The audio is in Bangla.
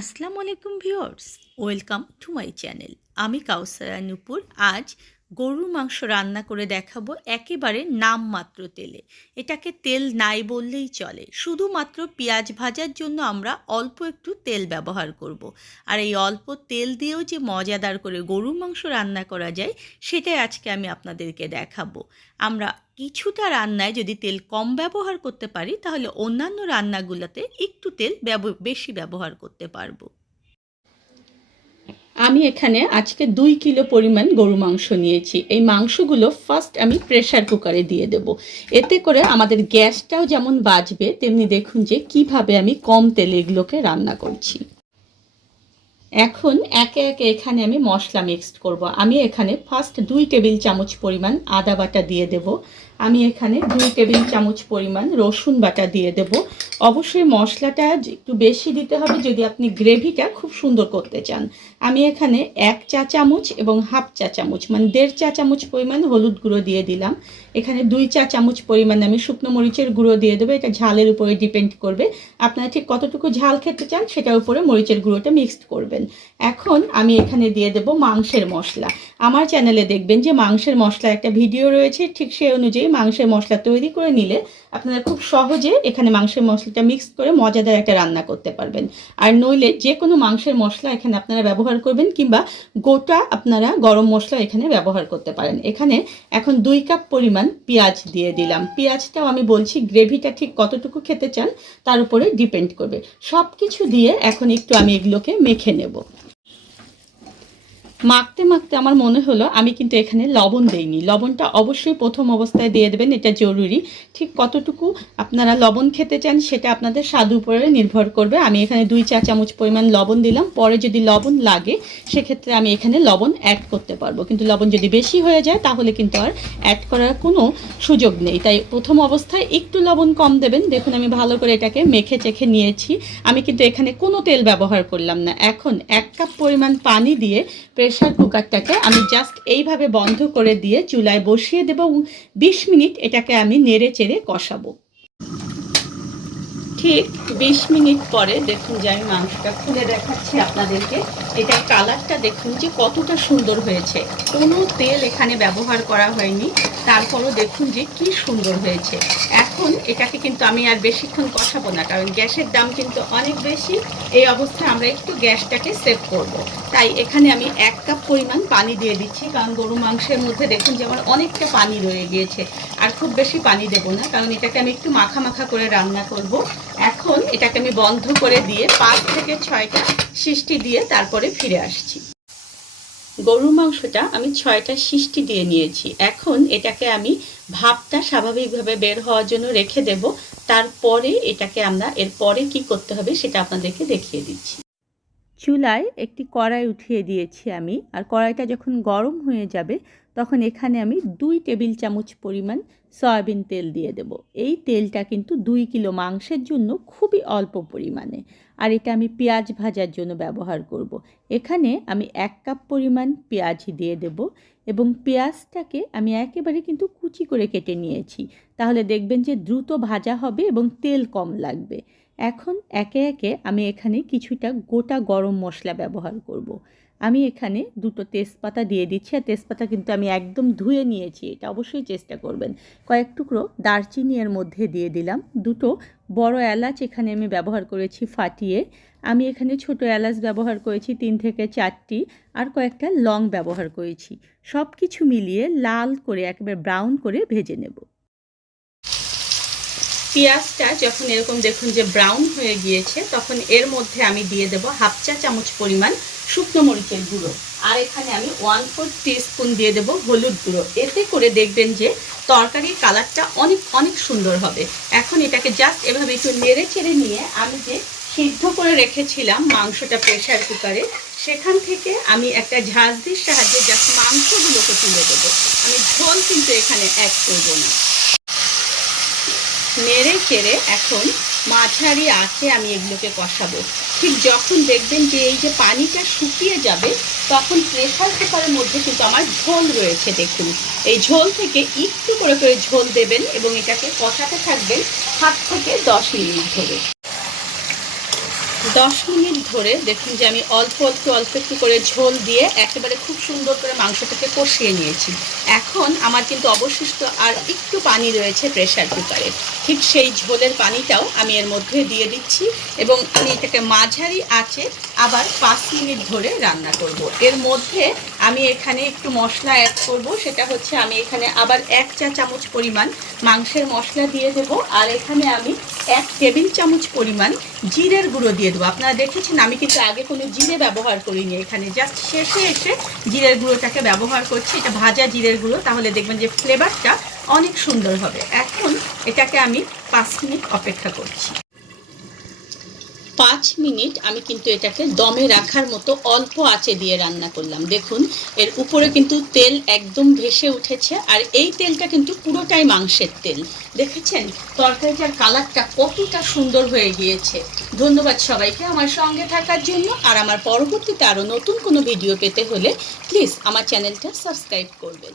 আসসালামু আলাইকুম viewers, welcome to my channel. আমি কাউসারা নূপুর। আজ গরুর মাংস রান্না করে দেখাবো একেবারে নামমাত্র তেলে। এটাকে তেল নাই বললেই চলে। শুধুমাত্র পেঁয়াজ ভাজার জন্য আমরা অল্প একটু তেল ব্যবহার করব। আর এই অল্প তেল দিয়েও যে মজাদার করে গরুর মাংস রান্না করা যায়, সেটাই আজকে আমি আপনাদেরকে দেখাবো। আমরা কিছুটা রান্নায় যদি তেল কম ব্যবহার করতে পারি, তাহলে অন্যান্য রান্নাগুলোতে একটু তেল বেশি ব্যবহার করতে পারবো। আমি এখানে আজকে 2 কিলো পরিমাণ গরু মাংস নিয়েছি। এই মাংসগুলো ফার্স্ট আমি প্রেসার কুকারে দিয়ে দেব। এতে করে আমাদের গ্যাসটাও যেমন বাঁচবে, তেমনি দেখুন যে কিভাবে আমি কম তেলে এগুলোকে রান্না করছি। এখন একে একে এখানে আমি মশলা মিক্সড করব। আমি এখানে ফার্স্ট 2 টেবিল চামচ পরিমাণ আদা বাটা দিয়ে দেব। আমি এখানে 2 টেবিল চামচ পরিমাণ রসুন বাটা দিয়ে দেব। অবশ্যই মশলাটা একটু বেশি দিতে হবে যদি আপনি গ্রেভিটা খুব সুন্দর করতে চান। আমি এখানে 1 চা চামচ এবং হাফ চা চামচ মানে 1.5 চা চামচ পরিমাণ হলুদ গুঁড়ো দিয়ে দিলাম। এখানে 2 চা চামচ পরিমাণ আমি শুকনো মরিচের গুঁড়ো দিয়ে দেবো। এটা ঝালের উপরে ডিপেন্ড করবে, আপনারা ঠিক কতটুকু ঝাল খেতে চান সেটার উপরে মরিচের গুঁড়োটা মিক্সড করবেন। এখন আমি এখানে দিয়ে দেব মাংসের মশলা। আমার চ্যানেলে দেখবেন যে মাংসের মশলা একটা ভিডিও রয়েছে, ঠিক সেই অনুযায়ী মাংসের মশলা তৈরি করে নিলে আপনারা খুব সহজে এখানে মাংসের মশলাটা মিক্স করে মজাদার একটা রান্না করতে পারবেন। আর নইলে যে কোনো মাংসের মশলা এখানে আপনারা ব্যবহার করবেন, কিংবা গোটা আপনারা গরম মশলা এখানে ব্যবহার করতে পারেন। এখানে এখন 2 কাপ পরিমাণ পেঁয়াজ দিয়ে দিলাম। পেঁয়াজটাও আমি বলছি গ্রেভিটা ঠিক কতটুকু খেতে চান তার উপরে ডিপেন্ড করবে। সব কিছু দিয়ে এখন একটু আমি এগুলোকে মেখে নেব। মাখতে মাখতে আমার মনে হলো আমি কিন্তু এখানে লবণ দেইনি। লবণটা অবশ্যই প্রথম অবস্থায় দিয়ে দেবেন, এটা জরুরি। ঠিক কতটুকু আপনারা লবণ খেতে চান সেটা আপনাদের স্বাদ উপরে নির্ভর করবে। আমি এখানে 2 চা চামচ পরিমাণ লবণ দিলাম। পরে যদি লবণ লাগে সেক্ষেত্রে আমি এখানে লবণ অ্যাড করতে পারবো, কিন্তু লবণ যদি বেশি হয়ে যায় তাহলে কিন্তু আর অ্যাড করার কোনো সুযোগ নেই। তাই প্রথম অবস্থায় একটু লবণ কম দেবেন। দেখুন আমি ভালো করে এটাকে মেখে চেখে নিয়েছি। আমি কিন্তু এখানে কোনো তেল ব্যবহার করলাম না। এখন 1 কাপ পরিমাণ পানি দিয়ে প্রেসার কুকারটাকে আমি জাস্ট এইভাবে বন্ধ করে দিয়ে চুলায় বসিয়ে দেব এবং 20 মিনিট এটাকে আমি নেড়ে চেড়ে কষাবো। ঠিক 20 মিনিট পরে দেখুন যে আমি মাংসটা খুলে দেখাচ্ছি আপনাদেরকে। এটার কালারটা দেখুন যে কতটা সুন্দর হয়েছে। কোনো তেল এখানে ব্যবহার করা হয়নি, তারপরও দেখুন যে কি সুন্দর হয়েছে। এখন এটাকে কিন্তু আমি আর বেশিক্ষণ কষাবো না, কারণ গ্যাসের দাম কিন্তু অনেক বেশি। এই অবস্থায় আমরা একটু গ্যাসটাকে সেভ করব। তাই এখানে আমি 1 কাপ পরিমাণ পানি দিয়ে দিচ্ছি, কারণ গরু মাংসের মধ্যে দেখুন যে আমার অনেকটা পানি রয়ে গিয়েছে। আর খুব বেশি পানি দেব না, কারণ এটাকে আমি একটু মাখা মাখা করে রান্না করব। এখন এটাকে আমি বন্ধ করে দিয়ে 5 থেকে 6টা সিটি দিয়ে তারপরে ফিরে আসছি। গরুর মাংসটা আমি 6টা সিটি দিয়ে নিয়েছি। এখন এটাকে আমি ভাপটা স্বাভাবিকভাবে বের হওয়ার জন্য রেখে দেব। তারপরে এটাকে আমরা এরপরে কি করতে হবে সেটা আপনাদেরকে দেখিয়ে দিচ্ছি। চুলায় একটি কড়াই উঠিয়ে দিয়েছি আমি, আর কড়াইটা যখন গরম হয়ে যাবে তখন এখানে আমি 2 টেবিল চামচ পরিমাণ সয়াবিন তেল দিয়ে দেব। এই তেলটা কিন্তু 2 কিলো মাংসের জন্য খুবই অল্প পরিমাণে, আর এটা আমি পেঁয়াজ ভাজার জন্য ব্যবহার করব। এখানে আমি 1 কাপ পরিমাণ পেঁয়াজ দিয়ে দেব এবং পেঁয়াজটাকে আমি একেবারে কিন্তু কুচি করে কেটে নিয়েছি। তাহলে দেখবেন যে দ্রুত ভাজা হবে এবং তেল কম লাগবে। এখন একে একে আমি এখানে কিছুটা গোটা গরম মশলা ব্যবহার করব। আমি এখানে 2টো তেজপাতা দিয়ে দিচ্ছি, আর তেজপাতা কিন্তু আমি একদম ধুয়ে নিয়েছি, এটা অবশ্যই চেষ্টা করবেন। কয়েক টুকরো দারচিনি এর মধ্যে দিয়ে দিলাম। 2টো বড় এলাচ এখানে আমি ব্যবহার করেছি ফাটিয়ে। আমি এখানে ছোট এলাচ ব্যবহার করেছি 3 থেকে 4টি, আর কয়েকটা লং ব্যবহার করেছি। সব কিছু মিলিয়ে লাল করে একেবারে ব্রাউন করে ভেজে নেব। পেঁয়াজটা যখন এরকম দেখুন যে ব্রাউন হয়ে গিয়েছে, তখন এর মধ্যে আমি দিয়ে দেব হাফ চা চামচ পরিমাণ শুকনো মরিচের গুঁড়ো, আর এখানে আমি 1/4 টিস্পুন দিয়ে দেব হলুদ গুঁড়ো। এতে করে দেখবেন যে তরকারির কালারটা অনেক অনেক সুন্দর হবে। এখন এটাকে জাস্ট এভাবে একটু নেড়ে চেড়ে নিয়ে আমি যে সিদ্ধ করে রেখেছিলাম মাংসটা প্রেসার কুকারে, সেখান থেকে আমি একটা ঝাঁঝরির সাহায্যে জাস্ট মাংসগুলোকে তুলে দেবো। আমি ঝোল কিন্তু এখানে অ্যাড করবো না। নেড়ে চেড়ে এখন মাঝারি আঁচে আমি এগুলোকে কষাবো। ঠিক যখন দেখবেন যে এই যে পানিটা শুকিয়ে যাবে, তখন প্রেসার কুকারের মধ্যে কিন্তু আমার ঝোল রয়েছে। দেখুন এই ঝোল থেকে একটু করে করে ঝোল দেবেন এবং এটাকে কষাতে থাকবেন 7 থেকে 10 মিনিট ধরে। 10 মিনিট ধরে দেখুন যে আমি অল্প একটু করে ঝোল দিয়ে একেবারে খুব সুন্দর করে মাংসটাকে কষিয়ে নিয়েছি। এখন আমার কিন্তু অবশিষ্ট আর একটু পানি রয়েছে প্রেসার কুকারে, ঠিক সেই ঝোলের পানিটাও আমি এর মধ্যে দিয়ে দিচ্ছি এবং আমি এটাকে মাঝারি আঁচে আবার 5 মিনিট ধরে রান্না করব। এর মধ্যে আমি এখানে একটু মশলা অ্যাড করব, সেটা হচ্ছে আমি এখানে আবার 1 চা চামচ পরিমাণ মাংসের মশলা দিয়ে দেব, আর এখানে আমি 1 টেবিল চামচ পরিমাণ জিরের গুঁড়ো দিয়ে দেবো। আপনারা দেখেছেন আমি কিন্তু আগে কোনো জিরে ব্যবহার করিনি, এখানে জাস্ট শেষে এসে জিরের গুঁড়োটাকে ব্যবহার করছি। এটা ভাজা জিরের গুঁড়ো, তাহলে দেখবেন যে ফ্লেভারটা অনেক সুন্দর হবে। এখন এটাকে আমি 5 মিনিট অপেক্ষা করছি। 5 মিনিট আমি কিন্তু এটাকে দমে রাখার মতো অল্প আঁচে দিয়ে রান্না করলাম। দেখুন এর উপরে কিন্তু তেল একদম ভেসে উঠেছে, আর এই তেলটা কিন্তু পুরোটাই মাংসের তেল। দেখেছেন তরকারিটার কালারটা কতটা সুন্দর হয়ে গিয়েছে। ধন্যবাদ সবাইকে আমার সঙ্গে থাকার জন্য। আর আমার পরবর্তীতে আরও নতুন কোনো ভিডিও পেতে হলে প্লিজ আমার চ্যানেলটা সাবস্ক্রাইব করবেন।